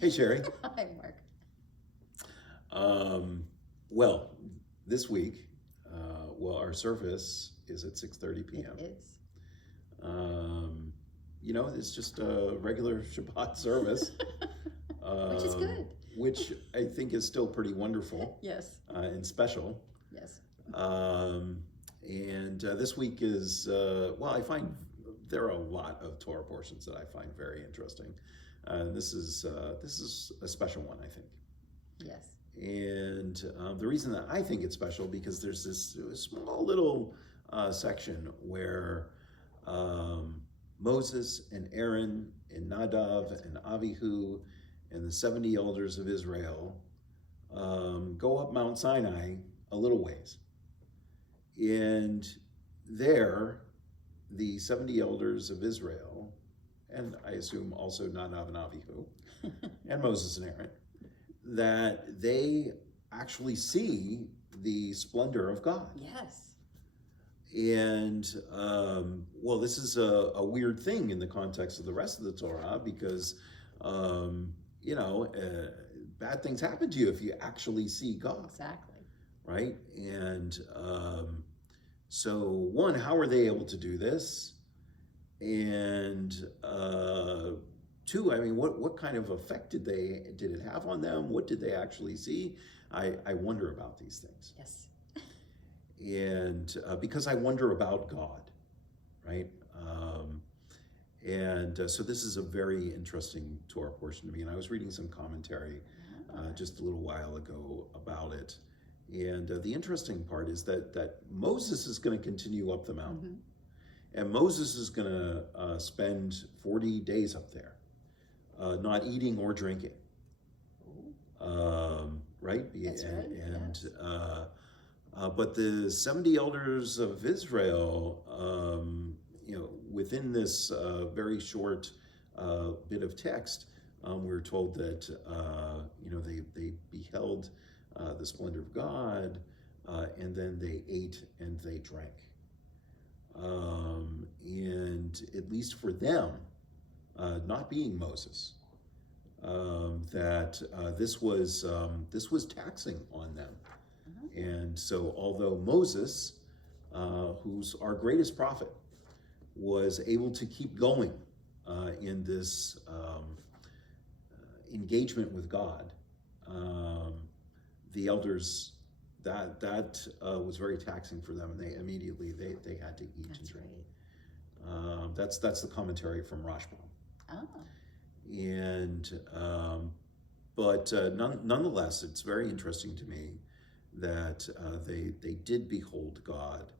Hey, Sherry. Hi, Mark. Well, this week, our service is at 6:30 p.m. It is. Um, it's just a regular Shabbat service, Which is good. which I think is still pretty wonderful Yes. and special. Yes. And this week is, I find there are a lot of Torah portions that I find very interesting. This is a special one, I think. Yes. And the reason that I think it's special because there's this small little section where Moses and Aaron and Nadav and Avihu and the 70 elders of Israel go up Mount Sinai a little ways. And there, the 70 elders of Israel, and I assume also Nadav and Avihu, and Moses and Aaron, that they actually see the splendor of God. Yes. And, this is a weird thing in the context of the rest of the Torah because, bad things happen to you if you actually see God. Exactly. Right? And so, one, how are they able to do this? And two, I mean, what kind of effect did it have on them? What did they actually see? I wonder about these things. Yes. And because I wonder about God, right? So this is a very interesting Torah portion to me. And I was reading some commentary just a little while ago about it. And the interesting part is that Moses is going to continue up the mountain. Mm-hmm. And Moses is going to spend 40 days up there, not eating or drinking. Right? That's right. And yes. But the 70 elders of Israel, within this very short bit of text, we're told that they beheld the splendor of God, and then they ate and they drank. And at least for them, not being Moses, that this was taxing on them. And so, although Moses, who's our greatest prophet, was able to keep going in this engagement with God, the elders, that was very taxing for them, and they immediately they had to eat and drink. Right. That's the commentary from Rashba. Oh. And but nonetheless, it's very interesting to me that they did behold God,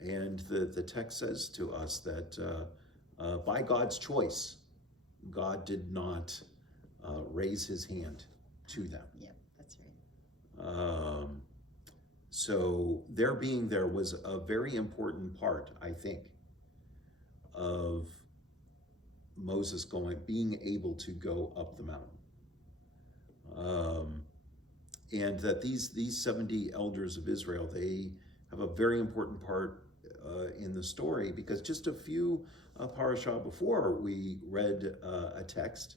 and the text says to us that by God's choice, God did not raise his hand to them. Yep, that's right. So their being there was a very important part, I think, of Moses being able to go up the mountain. And that these 70 elders of Israel, they have a very important part in the story, because just a few parashah before we read a text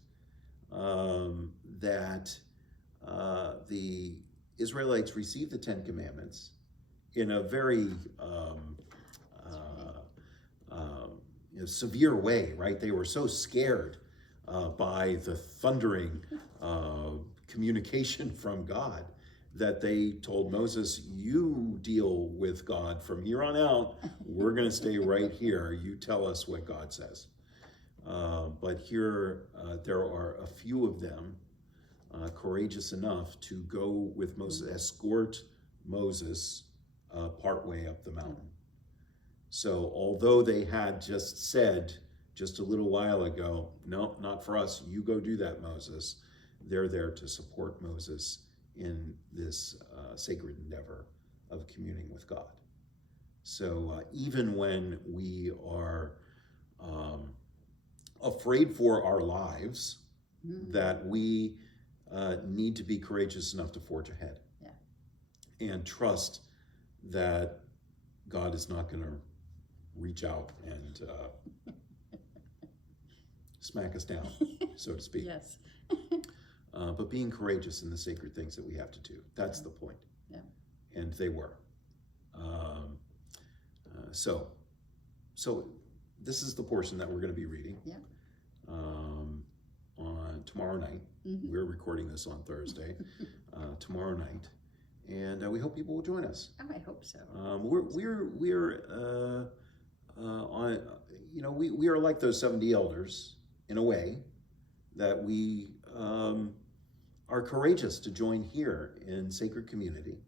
that the Israelites received the Ten Commandments in a very severe way, right? They were so scared by the thundering communication from God that they told Moses, you deal with God from here on out. We're going to stay right here. You tell us what God says. But here there are a few of them courageous enough to go with Moses, escort Moses partway up the mountain. So although they had just said just a little while ago, no, not for us, you go do that, Moses, they're there to support Moses in this sacred endeavor of communing with God. So even when we are afraid for our lives, that we need to be courageous enough to forge ahead. Yeah. And trust that God is not going to reach out and smack us down, so to speak. Yes. but being courageous in the sacred things that we have to do. That's the point. Yeah. And they were. So this is the portion that we're going to be reading. Yeah. On tomorrow night. Mm-hmm. We're recording this on Thursday. Tomorrow night, and we hope people will join us. Oh, I hope so. We're on. We are like those 70 elders in a way that we are courageous to join here in sacred community,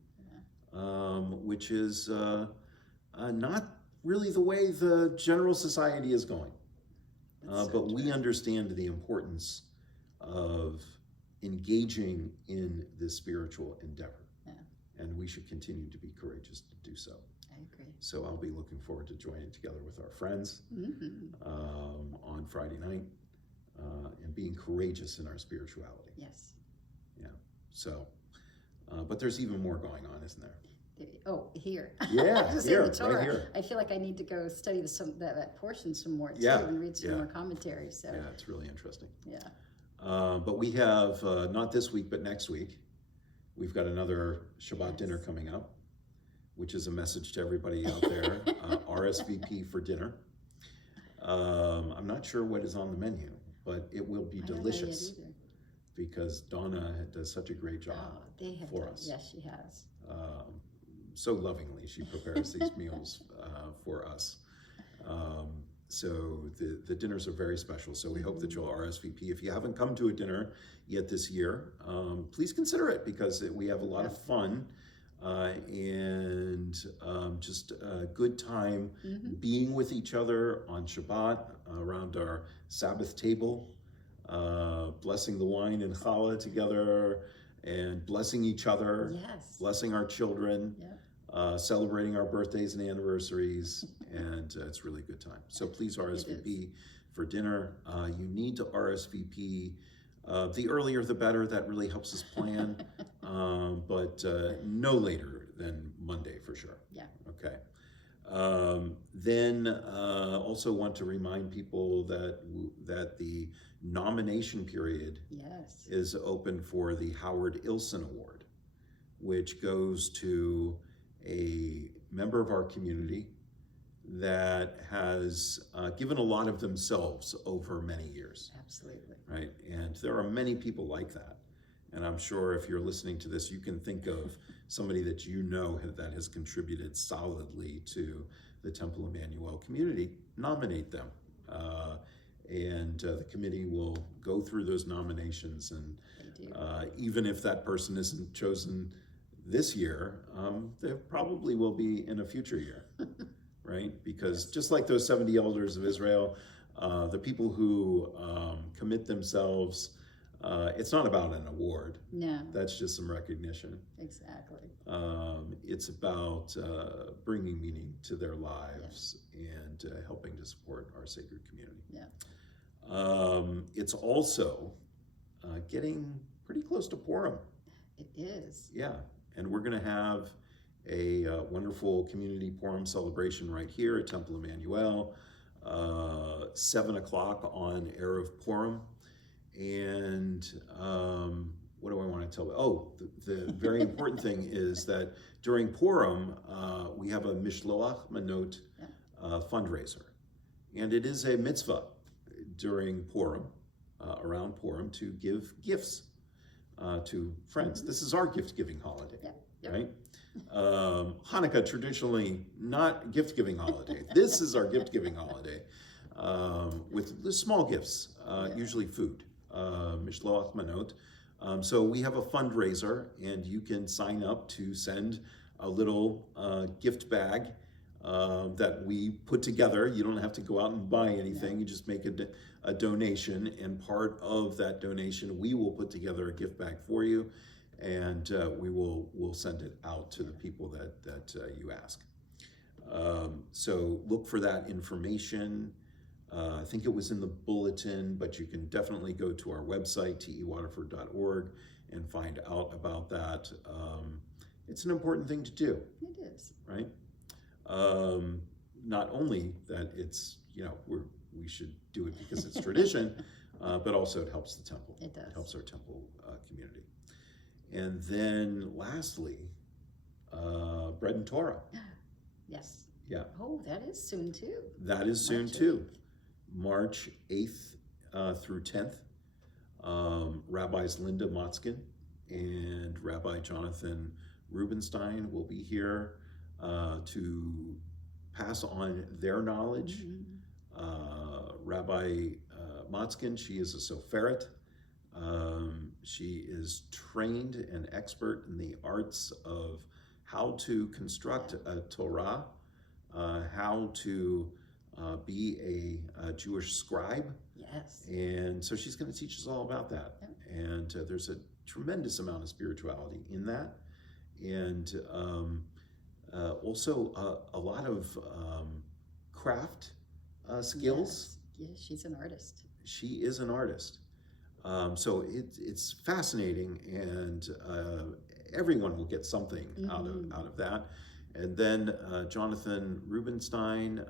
which is not really the way the general society is going. But we understand the importance of engaging in this spiritual endeavor. Yeah. And we should continue to be courageous to do so. I agree. So I'll be looking forward to joining together with our friends on Friday night and being courageous in our spirituality. Yes. Yeah. So, but there's even more going on, isn't there? Oh, here. Yeah, Just here, in the Torah. right here. I feel like I need to go study that portion some more too, Yeah, and read some yeah. more commentaries. So Yeah, it's really interesting. yeah. But we have, not this week, but next week, we've got another Shabbat dinner coming up, which is a message to everybody out there, RSVP for dinner. I'm not sure what is on the menu, but it will be delicious I don't know yet because Donna does such a great either. job Oh, they have for done- us. Yes, she has. So lovingly, she prepares these meals for us. So the dinners are very special. So we hope that you'll RSVP. If you haven't come to a dinner yet this year, please consider it because we have a lot of fun and just a good time being with each other on Shabbat around our Sabbath table, blessing the wine and challah together and blessing each other, Yes. blessing our children. Yeah. Celebrating our birthdays and anniversaries, and it's really a good time. So please RSVP for dinner. You need to RSVP. The earlier the better. That really helps us plan, but no later than Monday for sure. Yeah. Okay. Then also want to remind people that the nomination period Yes. is open for the Howard Ilson Award, which goes to a member of our community that has given a lot of themselves over many years, Absolutely. right? And there are many people like that. And I'm sure if you're listening to this, you can think of somebody that you know that has contributed solidly to the Temple Emanu-El community. Nominate them. And the committee will go through those nominations. And They do. even if that person isn't chosen this year, there probably will be in a future year, right? Because just like those 70 elders of Israel, the people who commit themselves, it's not about an award. No. That's just some recognition. Exactly. It's about bringing meaning to their lives and helping to support our sacred community. Yeah. It's also getting pretty close to Purim. It is. Yeah, and we're going to have a wonderful community Purim celebration right here at Temple Emanu-El, 7 o'clock on Erev Purim. And what do I want to tell you? Oh, the very important thing is that during Purim, we have a Mishloach Manot fundraiser. And it is a mitzvah during Purim, around Purim, to give gifts to friends. This is our gift-giving holiday, right? Hanukkah, traditionally not a gift-giving holiday. This is our gift-giving holiday with the small gifts, usually food, Mishloach Manot. So we have a fundraiser, and you can sign up to send a little gift bag that we put together. You don't have to go out and buy anything. You just make a donation, and part of that donation, we will put together a gift bag for you, and we'll send it out to the people that you ask. So look for that information. I think it was in the bulletin, but you can definitely go to our website, tewaterford.org, and find out about that. It's an important thing to do. It is. Right? Not only that it's, we should do it because it's tradition, but also it helps the temple. It does. It helps our temple community. And then lastly, Bread and Torah. Yes. Yeah. Oh, that is soon too. That is soon March too. March 8th through 10th. Rabbis Linda Motzkin and Rabbi Jonathan Rubenstein will be here to pass on their knowledge. Rabbi Motzkin, she is a Soferet. She is trained and expert in the arts of how to construct a Torah, how to be a Jewish scribe. Yes. And so she's going to teach us all about that. Yep. And there's a tremendous amount of spirituality in that. And also a lot of craft skills. Yes. Yeah, she's an artist. She is an artist. So it's fascinating, and everyone will get something out of that. And then Jonathan Rubenstein,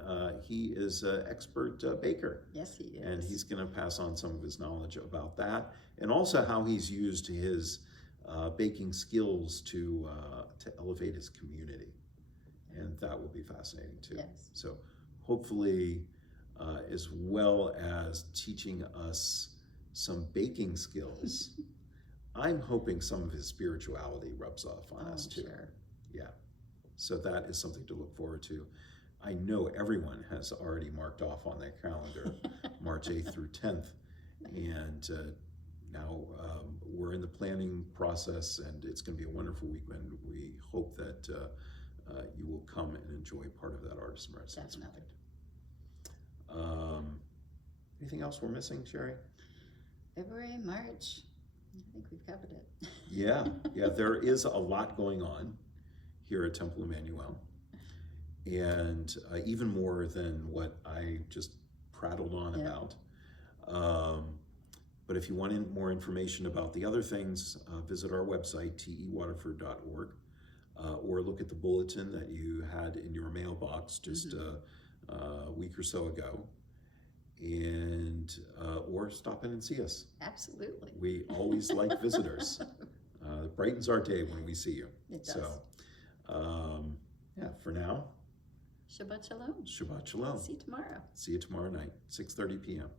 he is an expert baker. Yes, he is. And he's going to pass on some of his knowledge about that, and also how he's used his baking skills to elevate his community. And that will be fascinating too. Yes. So hopefully, as well as teaching us some baking skills, I'm hoping some of his spirituality rubs off on us too. Sure. Yeah. So that is something to look forward to. I know everyone has already marked off on their calendar March 8th through 10th. And now we're in the planning process, and it's going to be a wonderful weekend. We hope that you will come and enjoy part of that artisan residence. Definitely. Anything else we're missing, Sherry? February, March. I think we've covered it. Yeah, there is a lot going on here at Temple Emanu-El, and even more than what I just prattled on about. But if you want more information about the other things, visit our website, tewaterford.org, or look at the bulletin that you had in your mailbox just a week or so ago, and or stop in and see us. Absolutely. We always like visitors. It brightens our day when we see you. It does. So, for now, Shabbat Shalom. Shabbat Shalom. See you tomorrow. See you tomorrow night, 6:30 p.m.